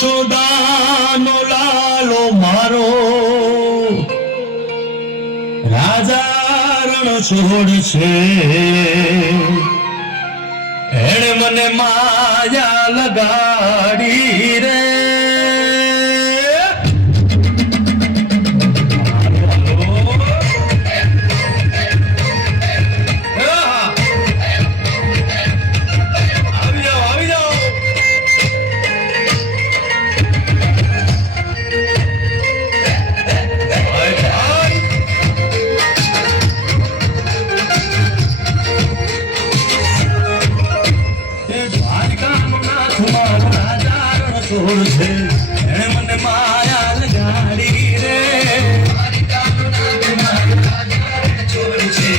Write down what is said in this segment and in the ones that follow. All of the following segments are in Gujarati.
યશોદાનો લાલો મારો રાજા રણ છોડ છે એણે મને માયા લગાડી રે છોડ છે એણે મને માયા લગાડી રે છોડ છે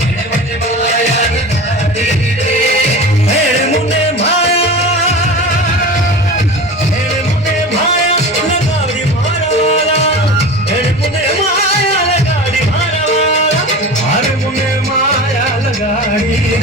એણે મને માયા લગાડી રે એણે મને માયા લગાડી મારા વાલા એણે મને માયા લગાડી મારા વાલા મારે મને માયા લગાડી રે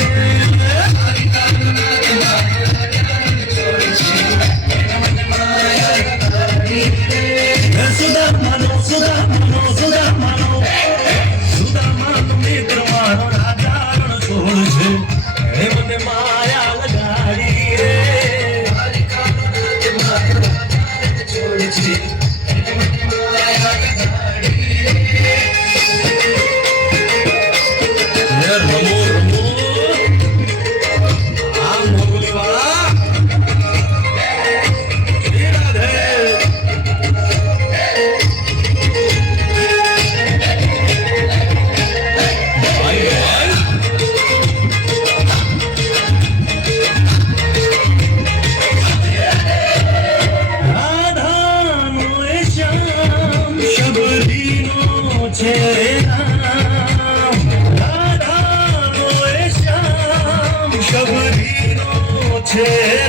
છે